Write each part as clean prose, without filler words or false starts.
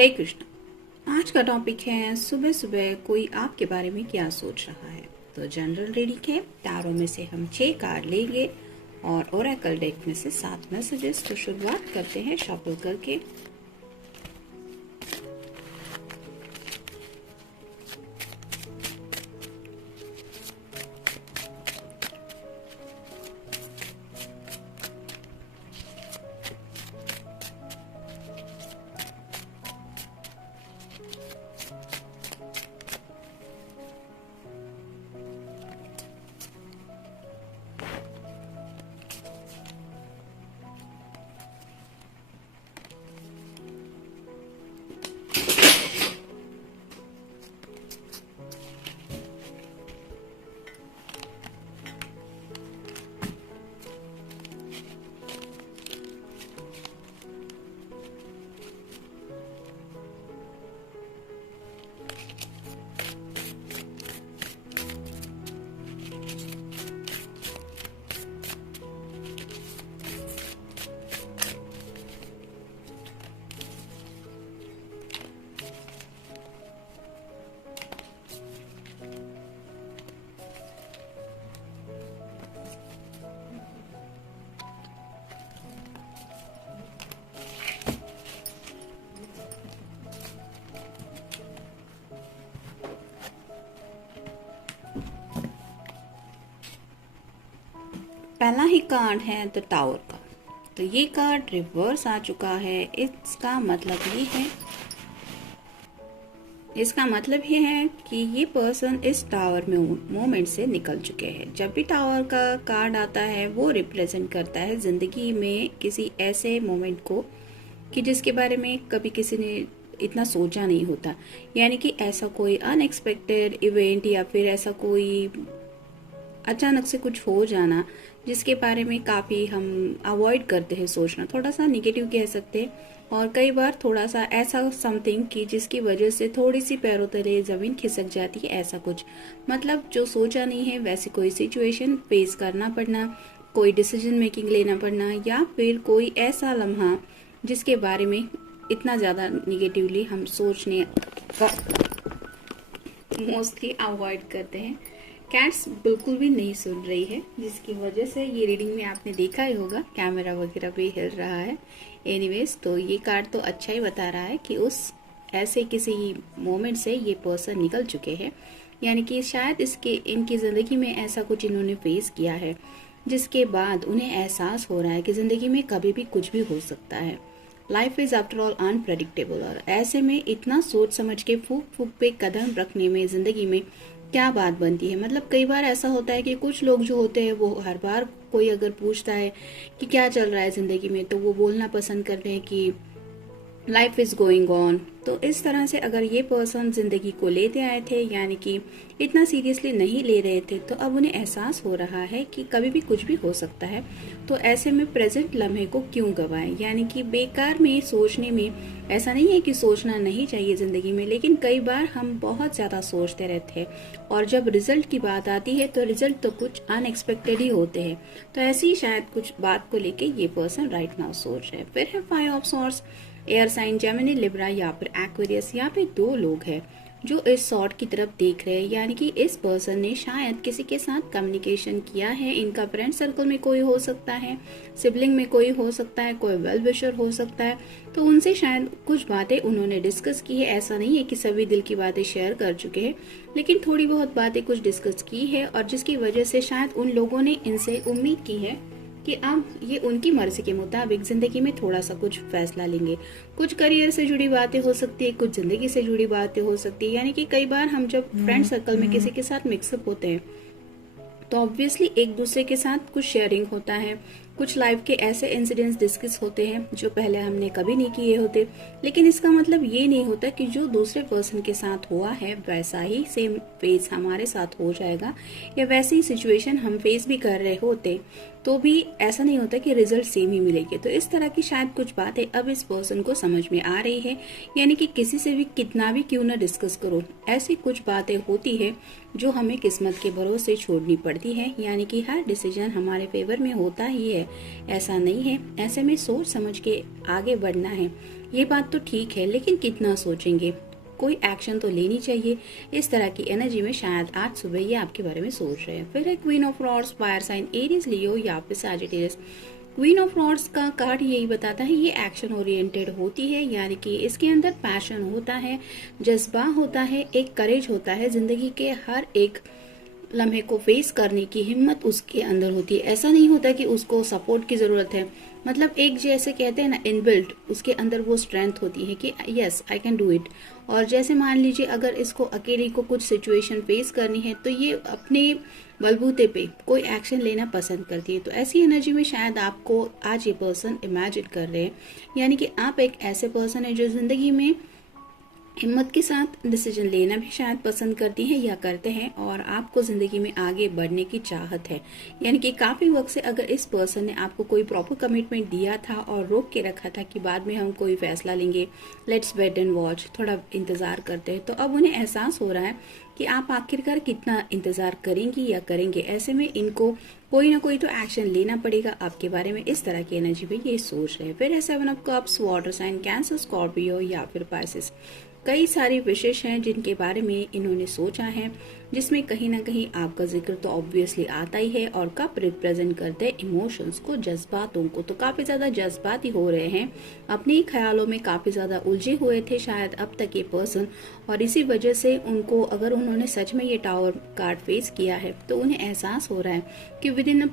हरे कृष्ण। आज का टॉपिक है सुबह सुबह कोई आपके बारे में क्या सोच रहा है। तो जनरल रीडिंग है, टैरो में से हम 6 कार्ड लेंगे और ओरेकल डेक में से 7 मैसेजेस। तो शुरुआत करते हैं शफल करके। पहला ही कार्ड है द टावर का। तो ये कार्ड रिवर्स आ चुका है। इसका मतलब ये है कि ये पर्सन इस टावर में मोमेंट से निकल चुके हैं। जब भी टावर का कार्ड आता है वो रिप्रेजेंट करता है जिंदगी में किसी ऐसे मोमेंट को कि जिसके बारे में कभी किसी ने इतना सोचा नहीं होता। यानी कि ऐसा कोई अनएक्सपेक्टेड इवेंट या फिर ऐसा कोई अचानक से कुछ हो जाना जिसके बारे में काफ़ी हम अवॉइड करते हैं सोचना, थोड़ा सा निगेटिव कह सकते हैं। और कई बार थोड़ा सा ऐसा समथिंग कि जिसकी वजह से थोड़ी सी पैरों तले ज़मीन खिसक जाती है, ऐसा कुछ मतलब जो सोचा नहीं है वैसी कोई सिचुएशन फेस करना पड़ना, कोई डिसीजन मेकिंग लेना पड़ना, या फिर कोई ऐसा लम्हा जिसके बारे में इतना ज़्यादा निगेटिवली हम सोचने का मोस्टली अवॉइड करते हैं। कैट्स बिल्कुल भी नहीं सुन रही है, जिसकी वजह से ये रीडिंग में आपने देखा ही होगा कैमरा वगैरह भी हिल रहा है। एनीवेज, तो ये कार्ड तो अच्छा ही बता रहा है कि उस ऐसे किसी मोमेंट से ये पर्सन निकल चुके हैं। यानी कि शायद इनकी ज़िंदगी में ऐसा कुछ इन्होंने फेस किया है जिसके बाद उन्हें एहसास हो रहा है कि ज़िंदगी में कभी भी कुछ भी हो सकता है। Life is after all unpredictable. और ऐसे में इतना सोच समझ के फूक फूक पे कदम रखने में ज़िंदगी में क्या बात बनती है। मतलब कई बार ऐसा होता है कि कुछ लोग जो होते हैं वो हर बार कोई अगर पूछता है कि क्या चल रहा है ज़िंदगी में, तो वो बोलना पसंद करते हैं कि लाइफ इज गोइंग ऑन। तो इस तरह से अगर ये पर्सन जिंदगी को लेते आए थे, यानी कि इतना सीरियसली नहीं ले रहे थे, तो अब उन्हें एहसास हो रहा है कि कभी भी कुछ भी हो सकता है। तो ऐसे में प्रेजेंट लम्हे को क्यों गवाएं। यानी कि बेकार में सोचने में, ऐसा नहीं है कि सोचना नहीं चाहिए जिंदगी में, लेकिन कई बार हम बहुत ज्यादा सोचते रहते हैं और जब रिजल्ट की बात आती है तो रिजल्ट तो कुछ अनएक्सपेक्टेड ही होते हैं। तो ऐसी ही शायद कुछ बात को लेके ये पर्सन राइट नाउ सोच रहे हैं। फिर है 5 of swords. Air sign Gemini, Libra या फिर एक्वेरियस। यहाँ पे 2 लोग हैं जो इस सॉर्ड की तरफ देख रहे हैं। यानी कि इस पर्सन ने शायद किसी के साथ कम्युनिकेशन किया है। इनका फ्रेंड सर्कल में कोई हो सकता है, सिबलिंग में कोई हो सकता है, कोई वेल विशर हो सकता है। तो उनसे शायद कुछ बातें उन्होंने डिस्कस की है। ऐसा नहीं है कि सभी दिल की बातें शेयर कर चुके हैं, लेकिन थोड़ी बहुत बातें कुछ डिस्कस की है, और जिसकी वजह से शायद उन लोगों ने इनसे उम्मीद की है कि अब ये उनकी मर्जी के मुताबिक जिंदगी में थोड़ा सा कुछ फैसला लेंगे। कुछ करियर से जुड़ी बातें हो सकती है, कुछ जिंदगी से जुड़ी बातें हो सकती है। यानी कि कई बार हम जब फ्रेंड सर्कल में किसी के साथ मिक्सअप होते हैं तो ऑब्वियसली एक दूसरे के साथ कुछ शेयरिंग होता है, कुछ लाइफ के ऐसे इंसिडेंट्स डिस्कस होते हैं जो पहले हमने कभी नहीं किए होते। लेकिन इसका मतलब ये नहीं होता कि जो दूसरे पर्सन के साथ हुआ है वैसा ही सेम फेस हमारे साथ हो जाएगा या वैसी ही सिचुएशन हम फेस भी कर रहे होते। तो भी ऐसा नहीं होता कि रिजल्ट सेम ही मिलेंगे। तो इस तरह की शायद कुछ बातें अब इस पर्सन को समझ में आ रही है, यानी कि किसी से भी कितना भी क्यों ना डिस्कस करो, ऐसी कुछ बातें होती है जो हमें किस्मत के भरोसे छोड़नी पड़ती है, यानी कि हर डिसीजन हमारे फेवर में होता ही है, ऐसा नहीं है। ऐसे में सोच समझ के आगे बढ़ना है, ये बात तो ठीक है, लेकिन कितना सोचेंगे, कोई एक्शन तो लेनी चाहिए। इस तरह की एनर्जी में शायद आज सुबह ये आपके बारे में सोच रहे हैं। फिर है queen of rods, fire sign Aries, Leo या फिर सैजिटेरियस। क्वीन ऑफ रॉड्स का कार्ड यही बताता है ये एक्शन ओरिएंटेड होती है, यानी कि इसके अंदर पैशन होता है, जज्बा होता है, एक करेज होता है, जिंदगी के हर एक लम्हे को फेस करने की हिम्मत उसके अंदर होती है। ऐसा नहीं होता कि उसको सपोर्ट की जरूरत है, मतलब एक जैसे कहते हैं ना इनबिल्ट, उसके अंदर वो स्ट्रेंथ होती है कि yes I can do it. और जैसे मान लीजिए अगर इसको अकेले को कुछ सिचुएशन फेस करनी है तो ये अपने बलबूते पे कोई एक्शन लेना पसंद करती है। तो ऐसी एनर्जी में शायद आपको आज ये पर्सन इमेजिन कर रहे हैं, यानी कि आप एक ऐसे पर्सन है जो जिंदगी में हिम्मत के साथ डिसीजन लेना भी शायद पसंद करती हैं या करते हैं, और आपको जिंदगी में आगे बढ़ने की चाहत है। यानी कि काफी वक्त से अगर इस पर्सन ने आपको कोई प्रॉपर कमिटमेंट दिया था और रोक के रखा था कि बाद में हम कोई फैसला लेंगे, लेट्स वेट एंड वॉच, थोड़ा इंतजार करते हैं, तो अब उन्हें एहसास हो रहा है कि आप आखिरकार कितना इंतजार करेंगी या करेंगे। ऐसे में इनको कोई ना कोई तो एक्शन लेना पड़ेगा आपके बारे में, इस तरह की एनर्जी में ये सोच रहे हैं। फिर है 7 of cups, water sign, Cancer, Scorpio या फिर पाइसेस। कई सारी विशेष हैं जिनके बारे में इन्होंने सोचा है, जिसमें कहीं ना कहीं आपका जिक्र तो ऑब्वियसली आता ही है। और कप रिप्रेजेंट करते हैं इमोशंस को, जज्बातों को। तो काफी ज्यादा जज्बाती हो रहे हैं, अपने ही ख्यालों में काफी ज्यादा उलझे हुए थे शायद अब तक ये पर्सन, और इसी वजह से उनको, अगर उन्होंने सच में ये टावर कार्ड फेस किया है तो उन्हें एहसास हो रहा है कि विद इन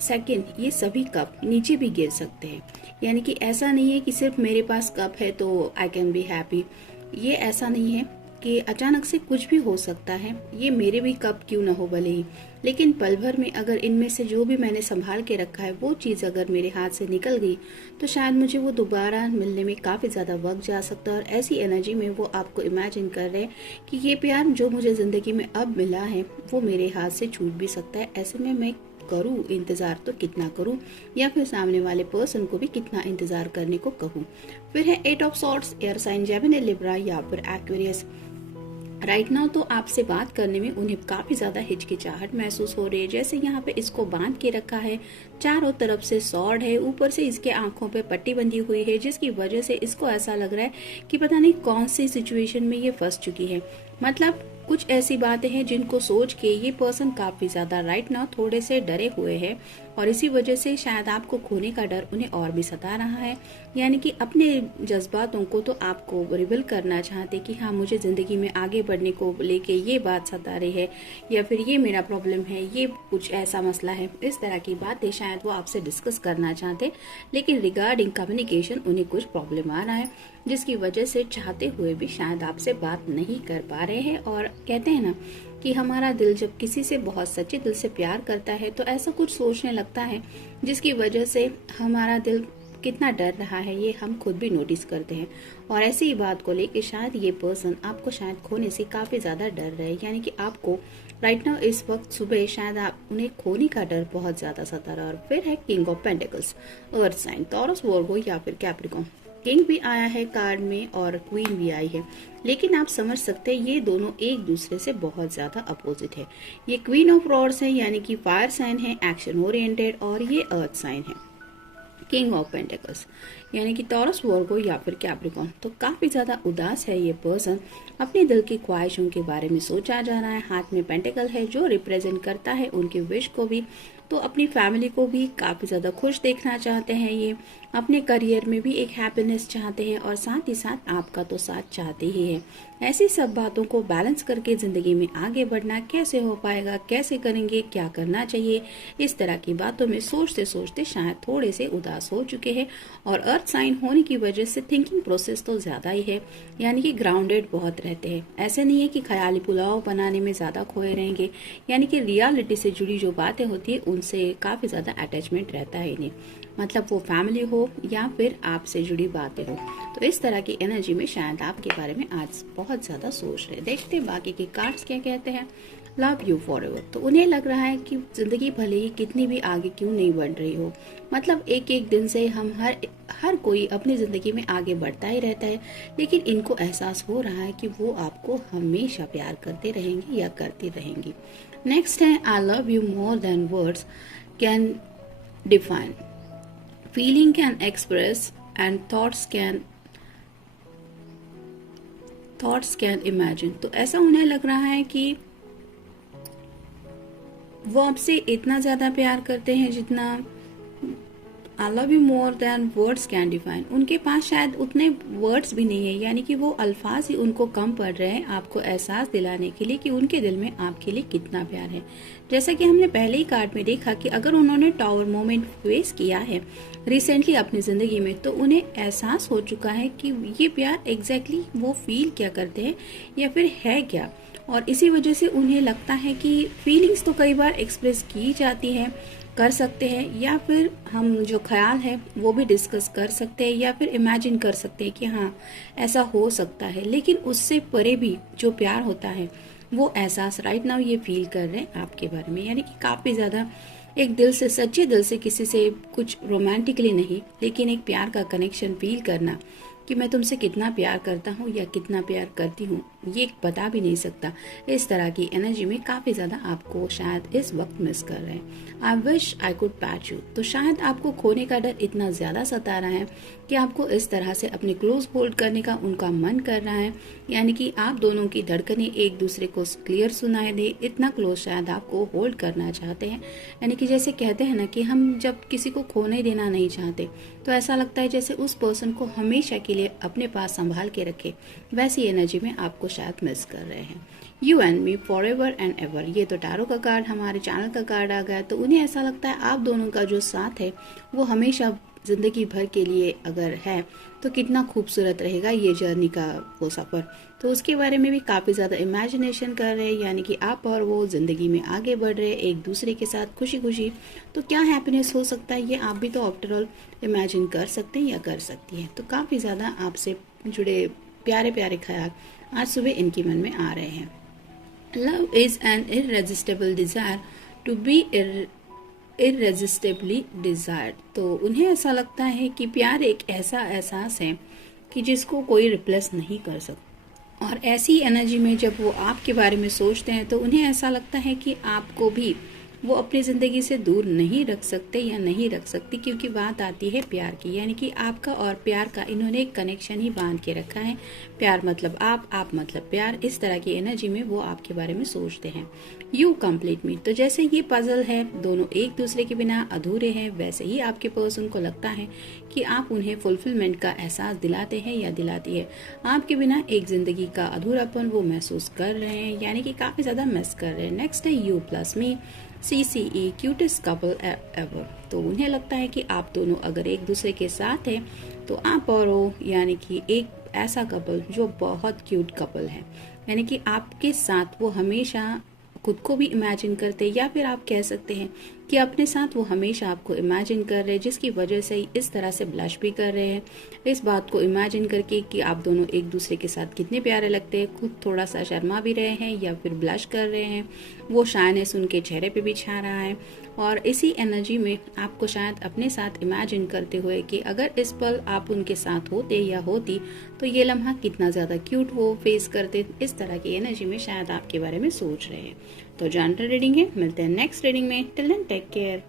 सेकेंड ये सभी कप नीचे भी गिर सकते हैं। यानी कि ऐसा नहीं है कि सिर्फ मेरे पास कप है तो आई कैन बी हैप्पी, ये ऐसा नहीं है कि अचानक से कुछ भी हो सकता है, ये मेरे भी कप क्यों ना हो भले ही, लेकिन पल भर में अगर इनमें से जो भी मैंने संभाल के रखा है वो चीज अगर मेरे हाथ से निकल गई तो शायद मुझे वो दोबारा मिलने में काफी ज्यादा वक्त जा सकता है। और ऐसी एनर्जी में वो आपको इमेजिन कर रहे हैं कि ये प्यार जो मुझे जिंदगी में अब मिला है वो मेरे हाथ से छूट भी सकता है। ऐसे में मैं करूं इंतजार तो कितना करूं, या फिर सामने वाले पर्सन को भी कितना इंतजार करने को कहूं। फिर है 8 of swords, air sign, Gemini, Libra या फिर एक्वेरियस। राइट नाउ तो आपसे बात करने में उन्हें काफी ज्यादा हिचकिचाहट महसूस हो रही है। जैसे यहाँ पे इसको बांध के रखा है, चारों तरफ से सॉर्ड है, ऊपर से इसके आंखों पे पट्टी बंधी हुई है, जिसकी वजह से इसको ऐसा लग रहा है कि पता नहीं कौन सी सिचुएशन में ये फंस चुकी है। मतलब कुछ ऐसी बातें हैं जिनको सोच के ये पर्सन काफी ज्यादा राइट नाउ थोड़े से डरे हुए हैं, और इसी वजह से शायद आपको खोने का डर उन्हें और भी सता रहा है। यानी कि अपने जज्बातों को तो आपको रिवील करना चाहते कि हाँ मुझे जिंदगी में आगे बढ़ने को लेके ये बात सता रही है, या फिर ये मेरा प्रॉब्लम है, ये कुछ ऐसा मसला है, इस तरह की बातें शायद वो आपसे डिस्कस करना चाहते, लेकिन रिगार्डिंग कम्युनिकेशन उन्हें कुछ प्रॉब्लम आ रहा है, जिसकी वजह से चाहते हुए भी शायद आपसे बात नहीं कर पा रहे हैं। और कहते हैं ना कि हमारा दिल जब किसी से बहुत सच्चे दिल से प्यार करता है तो ऐसा कुछ सोचने लगता है जिसकी वजह से हमारा दिल कितना डर रहा है ये हम खुद भी नोटिस करते हैं। और ऐसी ही बात को लेके शायद ये पर्सन आपको शायद खोने से काफी ज्यादा डर रहे हैं, यानी कि आपको राइट नाउ इस वक्त सुबह शायद आप उन्हें खोने का डर बहुत ज्यादा सता रहा है। और फिर है king of pentacles, earth sign, Taurus, Virgo या फिर कैप्रिकॉर्न। किंग भी आया है कार्ड में और क्वीन भी आई है, लेकिन आप समझ सकते हैं ये दोनों एक दूसरे से बहुत ज्यादा अपोजिट है। ये क्वीन ऑफ रॉड्स है, यानी कि फायर साइन है, एक्शन ओरिएंटेड, और ये अर्थ साइन है किंग ऑफ पेंटिकल्स, यानी कि टॉरस, वर्गो या फिर कैप्रिकॉर्न। तो काफी ज्यादा उदास है ये पर्सन, अपने दिल की ख्वाहिशों के बारे में सोचा जा रहा है। हाथ में पेंटिकल है जो रिप्रेजेंट करता है उनके विश को भी, तो अपनी फैमिली को भी काफी ज्यादा खुश देखना चाहते हैं ये, अपने करियर में भी एक हैप्पीनेस चाहते हैं, और साथ ही साथ आपका तो साथ चाहते ही है। ऐसी सब बातों को बैलेंस करके जिंदगी में आगे बढ़ना कैसे हो पाएगा, कैसे करेंगे, क्या करना चाहिए, इस तरह की बातों में सोचते सोचते शायद थोड़े से उदास हो चुके हैं। और अर्थ साइन होने की वजह से थिंकिंग प्रोसेस तो ज्यादा ही है, यानी कि ग्राउंडेड बहुत रहते हैं। ऐसे नहीं है कि ख्याली पुलाव बनाने में ज्यादा खोए रहेंगे, यानी कि रियलिटी से जुड़ी जो बातें होती है उनसे काफी ज्यादा अटैचमेंट रहता है इन्हें, मतलब वो फैमिली हो या फिर आपसे जुड़ी बातें हो। तो इस तरह की एनर्जी में शायद आपके बारे में आज बहुत ज्यादा सोच रहे। देखते हैं बाकी के कार्ड्स क्या कहते हैं। Love you for ever. तो उन्हें लग रहा है कि जिंदगी भले ही कितनी भी आगे क्यों नहीं बढ़ रही हो, मतलब एक एक दिन से हम हर कोई अपनी जिंदगी में आगे बढ़ता ही रहता है, लेकिन इनको एहसास हो रहा है कि वो आपको हमेशा प्यार करते रहेंगे या करती रहेंगी। नेक्स्ट है I love you more than words can define, feeling can express and thoughts can imagine. तो ऐसा उन्हें लग रहा है कि वो आपसे इतना ज्यादा प्यार करते हैं जितना I love you more than words can define. उनके पास शायद उतने वर्ड्स भी नहीं है, यानी कि वो अल्फाज ही उनको कम पड़ रहे हैं आपको एहसास दिलाने के लिए कि उनके दिल में आपके लिए कितना प्यार है। जैसा कि हमने पहले ही कार्ड में देखा कि अगर उन्होंने टावर मोमेंट फेस किया है रिसेंटली अपनी जिंदगी में, तो उन्हें एहसास हो चुका है कि ये प्यार एग्जैक्टली वो फील क्या करते हैं या फिर है क्या, और इसी वजह से उन्हें लगता है कि फीलिंग्स तो कई बार एक्सप्रेस की जाती है, कर सकते हैं, या फिर हम जो ख्याल है वो भी डिस्कस कर सकते हैं या फिर इमेजिन कर सकते हैं कि हाँ ऐसा हो सकता है, लेकिन उससे परे भी जो प्यार होता है वो एहसास राइट नाउ ये फील कर रहे हैं आपके बारे में। यानी कि काफी ज्यादा एक दिल से, सच्चे दिल से, किसी से कुछ रोमांटिकली नहीं, लेकिन एक प्यार का कनेक्शन फील करना कि मैं तुमसे कितना प्यार करता हूँ या कितना प्यार करती हूँ, ये बता भी नहीं सकता। इस तरह की एनर्जी में काफी ज्यादा आपको शायद इस वक्त मिस कर रहे हैं। I wish I could patch you. तो शायद आपको खोने का डर इतना ज्यादा सता रहा है कि आपको इस तरह से अपने क्लोज होल्ड करने का उनका मन कर रहा है, यानी कि आप दोनों की धड़कनें एक दूसरे को क्लियर सुनाई दे, इतना क्लोज शायद आपको होल्ड करना चाहते हैं। यानी कि जैसे कहते हैं ना कि हम जब किसी को खोने देना नहीं चाहते तो ऐसा लगता है जैसे उस पर्सन को हमेशा के लिए अपने पास संभाल के रखे, वैसी एनर्जी में आपको शायद मिस कर रहे हैं। You and me for ever and ever, ये तो टैरो का कार्ड, हमारे चैनल का कार्ड आ गया। तो उन्हें ऐसा लगता है आप दोनों का जो साथ है वो हमेशा जिंदगी भर के लिए अगर है तो कितना खूबसूरत रहेगा ये जर्नी का वो सफर। तो उसके बारे में भी काफी ज्यादा इमेजिनेशन कर रहे हैं, यानी कि आप और वो जिंदगी में आगे बढ़ रहे हैं एक दूसरे के साथ खुशी खुशी। तो क्या हैप्पीनेस हो सकता है ये आप भी तो आफ्टर ऑल इमेजिन कर सकते हैं या कर सकती हैं। तो काफी ज्यादा आपसे जुड़े प्यारे प्यारे ख्याल आज सुबह इनके मन में आ रहे हैं। Love is an irresistible desire to be irresistibly desired. तो उन्हें ऐसा लगता है कि प्यार एक ऐसा एहसास है कि जिसको कोई रिप्लेस नहीं कर सकता, और ऐसी एनर्जी में जब वो आपके बारे में सोचते हैं तो उन्हें ऐसा लगता है कि आपको भी वो अपनी जिंदगी से दूर नहीं रख सकते या नहीं रख सकती, क्योंकि बात आती है प्यार की, यानी कि आपका और प्यार का इन्होंने एक कनेक्शन ही बांध के रखा है। प्यार मतलब आप मतलब प्यार, इस तरह की एनर्जी में वो आपके बारे में सोचते हैं। यू कंप्लीट मी। तो जैसे ये पजल है, दोनों एक दूसरे के बिना अधूरे हैं, वैसे ही आपके पर्सन को लगता है कि आप उन्हें फुलफिलमेंट का एहसास दिलाते हैं या दिलाती है। आपके बिना एक जिंदगी का अधूरापन वो महसूस कर रहे हैं, यानी कि काफी ज्यादा मिस कर रहे हैं। नेक्स्ट है you plus me CCE cutest couple ever. तो उन्हें लगता है कि आप दोनों अगर एक दूसरे के साथ हैं तो आप और वो, यानी कि एक ऐसा कपल जो बहुत क्यूट कपल है, यानी कि आपके साथ वो हमेशा खुद को भी इमेजिन करते, या फिर आप कह सकते हैं कि अपने साथ वो हमेशा आपको इमेजिन कर रहे हैं, जिसकी वजह से इस तरह से ब्लश भी कर रहे हैं इस बात को इमेजिन करके कि आप दोनों एक दूसरे के साथ कितने प्यारे लगते हैं। खुद थोड़ा सा शर्मा भी रहे हैं या फिर ब्लश कर रहे हैं, वो शायनेस उनके चेहरे पे भी छा रहा है। और इसी एनर्जी में आपको शायद अपने साथ इमेजिन करते हुए कि अगर इस पल आप उनके साथ होते या होती तो ये लम्हा कितना ज्यादा क्यूट वो फेस करते, इस तरह की एनर्जी में शायद आपके बारे में सोच रहे हैं। तो जनरल रीडिंग है, मिलते हैं नेक्स्ट रीडिंग में। Till then take care.